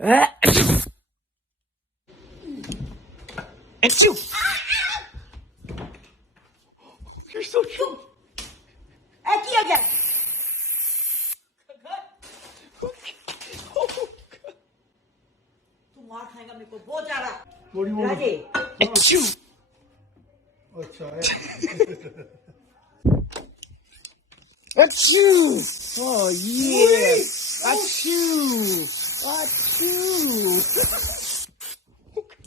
Achoo! You're so cute. কি হয়ে যায় तू मार खाएगा मेरे को बहुत ज्यादा थोड़ी वो राजे Achoo! अच्छा है Achoo! Oh yeah! Achoo! Achoo!